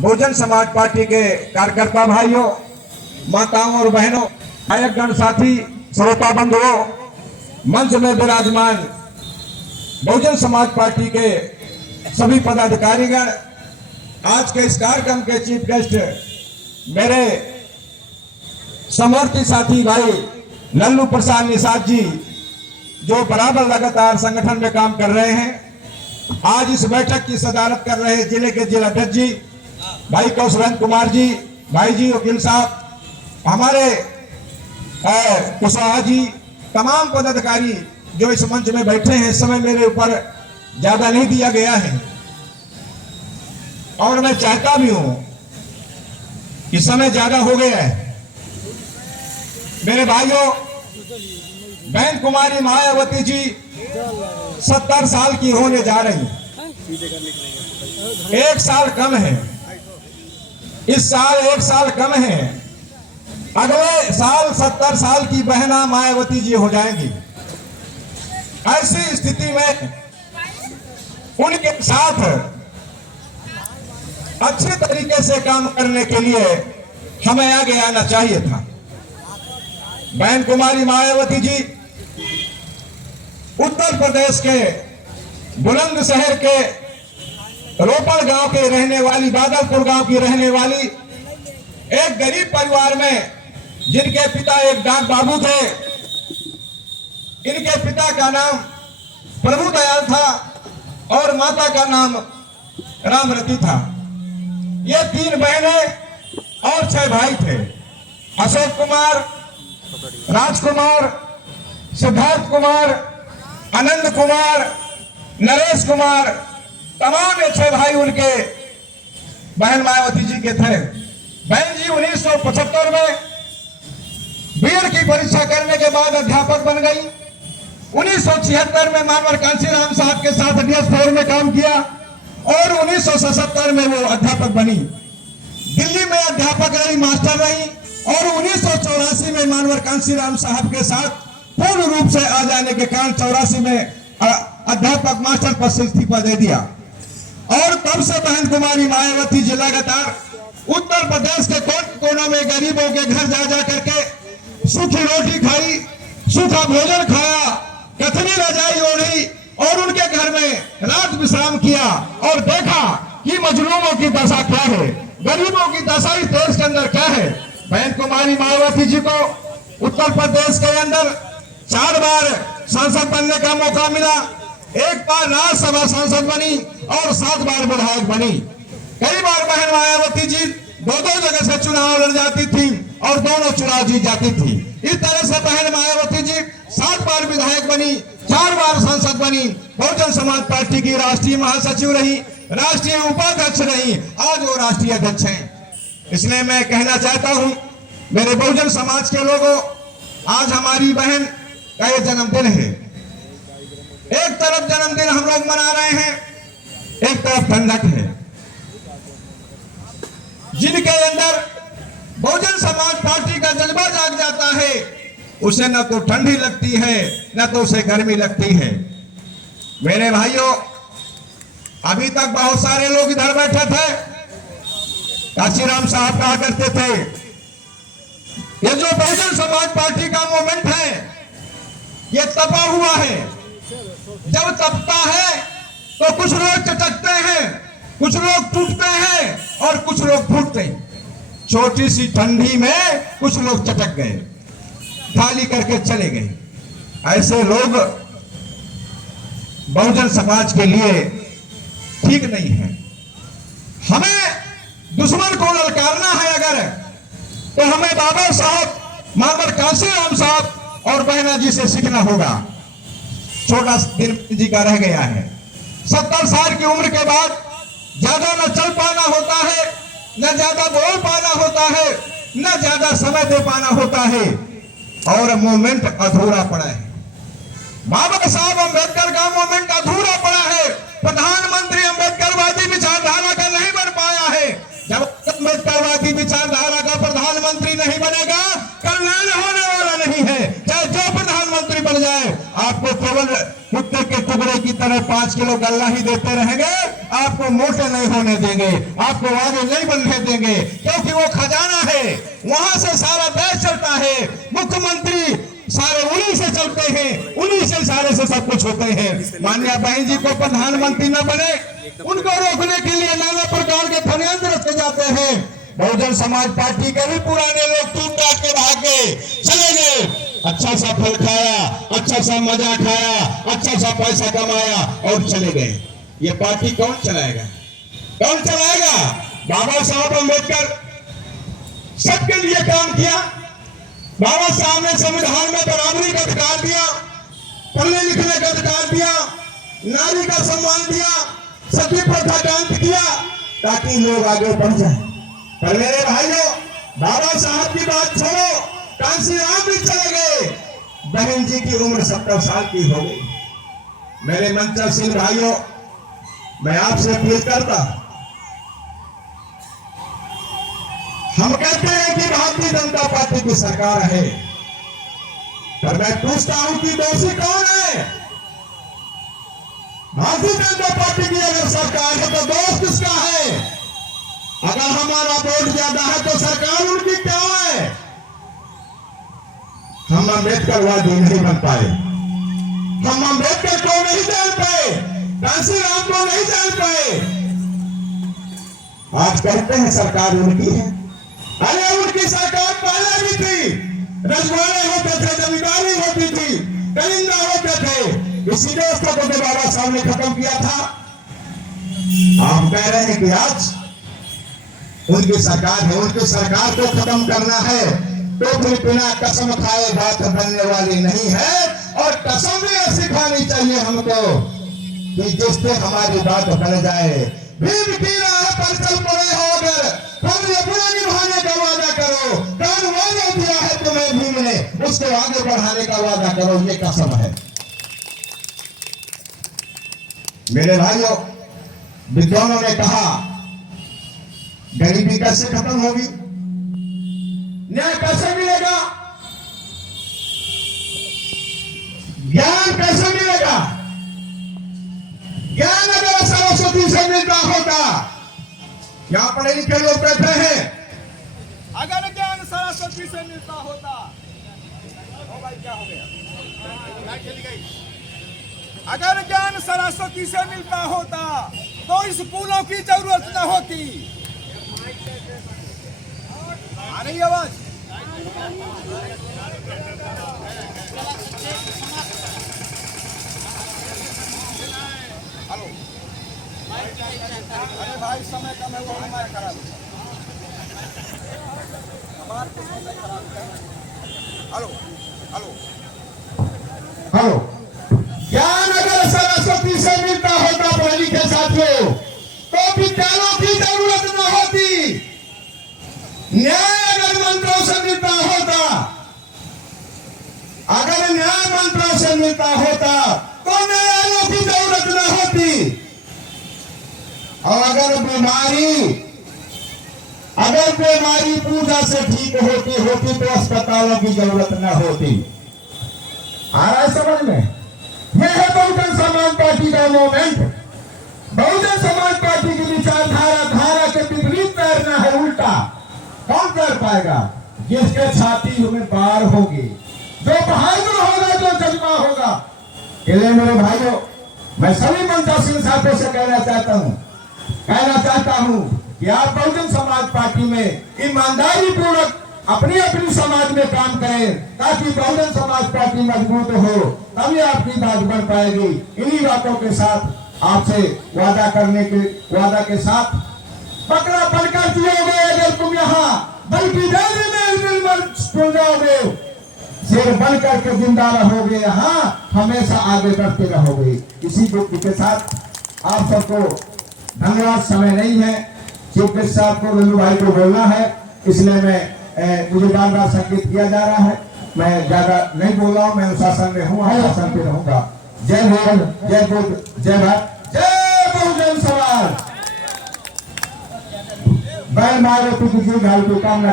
Bahujan Samaj party के कार्यकर्ता भाइयों, माताओं और बहनों, गायकगण, साथी, श्रोता बंधुओं, मंच में विराजमान बहुजन समाज पार्टी के सभी पदाधिकारीगण, आज के इस कार्यक्रम के चीफ गेस्ट मेरे समवर्ती साथी भाई लल्लू प्रसाद निषाद जी, जो बराबर लगातार संगठन में काम कर रहे हैं। आज इस बैठक की सदारत कर रहे जिले के जिलाध्यक्ष जी भाई कौशलेंद्र कुमार जी, भाई जी वकील साहब, हमारे कुशवाहा जी, तमाम पदाधिकारी जो इस मंच में बैठे हैं। इस समय मेरे ऊपर ज्यादा नहीं दिया गया है और मैं चाहता भी हूं कि समय ज्यादा हो गया है। मेरे भाइयों, बहन कुमारी मायावती जी 70 साल की होने जा रही, एक साल कम है, इस साल एक साल कम है, अगले साल 70 साल की बहना मायावती जी हो जाएंगी। ऐसी स्थिति में उनके साथ अच्छे तरीके से काम करने के लिए हमें आगे आना चाहिए था। बहन कुमारी मायावती जी उत्तर प्रदेश के बुलंदशहर के रोपड़ गांव के रहने वाली, बादलपुर गांव की रहने वाली एक गरीब परिवार में, जिनके पिता एक डाक बाबू थे। इनके पिता का नाम प्रभु दयाल था और माता का नाम रामरती था। ये 3 बहनें और 6 भाई थे। अशोक कुमार, राजकुमार, सिद्धार्थ कुमार, आनंद कुमार, नरेश कुमार, तमाम 6 भाई उनके बहन मायावती जी के थे। बहन जी 1975 में बीएड की परीक्षा करने के बाद अध्यापक बन गई। 1976 में मानवर कांशीराम साहब के साथ DS4 में काम किया और 1977 में वो अध्यापक बनी। दिल्ली में अध्यापक रही, मास्टर रही और 1984 में मानवर कांशीराम साहब के साथ पूर्ण रूप से आ जाने के कारण 84 में अध्यापक मास्टर पद से इस्तीफा दे दिया। और तब से बहन कुमारी मायावती जी लगातार उत्तर प्रदेश के कोनों में गरीबों के घर जा जा करके सूखी रोटी खाई, सूखा भोजन खाया, कथनी रजाई ओढ़ी और उनके घर में रात विश्राम किया और देखा कि मजलूमों की दशा क्या है, गरीबों की दशा इस देश के अंदर क्या है। बहन कुमारी मायावती जी को उत्तर प्रदेश के अंदर 4 बार सांसद बनने का मौका मिला। 1 बार राज्यसभा सांसद बनी और 7 बार विधायक बनी। कई बार बहन मायावती जी 2-2 जगह से चुनाव लड़ जाती थी और दोनों चुनाव जीत जाती थी। इस तरह से बहन मायावती जी 7 बार विधायक बनी, 4 बार सांसद बनी, बहुजन समाज पार्टी की राष्ट्रीय महासचिव रही, राष्ट्रीय उपाध्यक्ष रही, आज वो राष्ट्रीय अध्यक्ष हैं। इसलिए मैं कहना चाहता हूं, मेरे बहुजन समाज के लोगों, आज हमारी बहन का ये जन्मदिन है। एक तरफ जन्मदिन हम लोग मना रहे हैं, एक तरफ ठंडक है। जिनके अंदर बहुजन समाज पार्टी का जज्बा जाग जाता है, उसे न तो ठंडी लगती है न तो उसे गर्मी लगती है। मेरे भाइयों, अभी तक बहुत सारे लोग इधर बैठे थे। कांशीराम साहब कहा करते थे, ये जो बहुजन समाज पार्टी का मूवमेंट है ये तपा हुआ है। जब तपता है तो कुछ लोग चटकते हैं, कुछ लोग टूटते हैं और कुछ लोग फूटते हैं। छोटी सी ठंडी में कुछ लोग चटक गए, खाली करके चले गए। ऐसे लोग बहुजन समाज के लिए ठीक नहीं है। हमें दुश्मन को ललकारना है अगर, तो हमें बाबा साहब मानवर कांशीराम साहब और बहना जी से सीखना होगा। छोटा दिन जी का रह गया है। 70 साल की उम्र के बाद ज्यादा न चल पाना होता है, न ज्यादा बोल पाना होता है, न ज्यादा समय दे पाना होता है और मूवमेंट अधूरा पड़ा है। बाबा साहब अम्बेडकर का मूवमेंट अधूरा पड़ा है। प्रधानमंत्री अम्बेडकरवादी विचारधारा का नहीं बन पाया है। जब अम्बेडकरवादी विचारधारा का प्रधानमंत्री नहीं बनेगा, कल्याण होने वाला नहीं है। चाहे जो प्रधानमंत्री बन जाए, आपको केवल कुत्ते के टुकड़े की तरह 5 किलो गल्ला ही देते रहेंगे, आपको मोटे नहीं होने देंगे, आपको आगे नहीं बढ़ने देंगे, क्योंकि वो खजाना है, वहां से सारा देश चलता है, मुख्यमंत्री सारे उन्हीं से चलते हैं, उन्हीं से सारे से सब कुछ होते हैं। माननीय बहन जी को प्रधानमंत्री न बने, उनको रोकने के लिए नाना प्रकार के षड्यंत्र रचे जाते हैं। बहुजन समाज पार्टी के भी पुराने लोग टूट टाट के भाग गए, चले गए, अच्छा सा फल खाया, अच्छा सा मजा खाया, अच्छा सा पैसा कमाया और चले गए। ये पार्टी कौन चलाएगा? कौन चलाएगा? बाबा साहब अम्बेडकर सबके लिए काम किया। बाबा साहब ने संविधान में बराबरी का अधिकार दिया, पढ़ने लिखने का अधिकार दिया, नारी का सम्मान दिया, सती प्रथा का अंत किया, ताकि लोग आगे बढ़ जाए। पर मेरे भाइयों, बाबा साहब की बात छोड़ो, कांशीराम भी चले गए, बहन जी की उम्र 70 साल की हो गई। मेरे मंत्रशील भाइयों, मैं आपसे अपील करता, हम कहते हैं कि भारतीय जनता पार्टी की सरकार है, पर मैं पूछता हूं कि दोषी कौन है? भारतीय जनता पार्टी की अगर सरकार है तो दोष किसका है? अगर हमारा वोट ज्यादा है तो सरकार उनकी क्यों है? हम अम्बेडकरवादी नहीं बन पाए, हम अम्बेडकर को नहीं जान पाए, कांशीराम को नहीं जान पाए। आज कहते हैं सरकार उनकी है, अरे उनकी सरकार पहले भी थी, रजवाड़े होते थे, जमींदारी होती थी, कलिंदा होते थे, इसी व्यवस्था को तो बाबा साहब ने खत्म किया था। आप कह रहे हैं कि आज उनकी सरकार है, उनकी सरकार को खत्म करना है तो फिर बिना कसम खाए बात बनने वाली नहीं है। और कसम भी ऐसी खानी चाहिए हमको कि जिससे हमारी बात बन जाए। भीम की राह पर चल पड़े हो अगर, हम अपना निभाने का वादा करो, कान वादा दिया है तुम्हें भीम ने, उसको आगे बढ़ाने का वादा करो, ये कसम है। मेरे भाइयों, विद्वानों ने कहा गरीबी कैसे खत्म होगी, न्याय कैसे मिलेगा, ज्ञान कैसे मिलेगा? ज्ञान अगर सरस्वती से मिलता होता, यहां पढ़े लिखे लोग बैठे हैं, अगर ज्ञान सरस्वती से मिलता होता, ओ भाई क्या हो गया, लाइट चली गई। अगर ज्ञान सरस्वती से मिलता होता तो स्कूलों की जरूरत न होती। आ रही आवाज? हेलो, अरे भाई समय कम है, वो हमारे करा दो, हमारे को समय करा दो। हेलो हेलो हेलो, ज्ञान अगर सरस्वती से मिलता होता पढ़े लिखे साथियों, तो विद्यालयों की जरूरत न होती। न्याय अगर मंत्रों से मिलता होता, अगर न्याय मंत्रों से मिलता होता तो न्यायालयों की जरूरत न होती। और अगर बीमारी पूजा से ठीक होती तो अस्पतालों की जरूरत न होती। आ रहा है समझ में? यह है बहुजन समाज पार्टी का मूवमेंट। बहुजन समाज पार्टी की विचारधारा के विपरीत तैरना है, उल्टा। कौन तैर पाएगा? जिसके छाती में बाढ़ होगी, जो बहादुर होगा, जो जज्बा होगा। इसलिए मेरे भाइयों, मैं सभी मंत्रशील साथियों से कहना चाहता हूं कि आप बहुजन समाज पार्टी में ईमानदारी पूर्वक अपनी अपनी समाज में काम करें, ताकि बहुजन समाज पार्टी मजबूत हो, तभी आपकी बात बढ़ पाएगी। इन्हीं बातों के साथ आपसे वादा के साथ पकड़ा बनकर जियोगे अगर तुम यहाँ, बल्कि जाने में सुन जाओगे, शेर बन करके जिंदा रहोगे, यहाँ हमेशा आगे बढ़ते रहोगे। इसी गुप्त के साथ आप सबको धन्यवाद। समय नहीं है, चीफ मिनिस्टर साहब को, रंजू भाई को बोलना है, इसलिए मुझे बार बार संकेत किया जा रहा है। मैं ज्यादा नहीं बोल रहा हूँ, मैं अनुशासन में हूँ, अनुशासन पे रहूंगा। जय भीम, जय बुद्ध, जय भारत, जय बहुजन समाज। बैल मारो तो किसी भाई को काम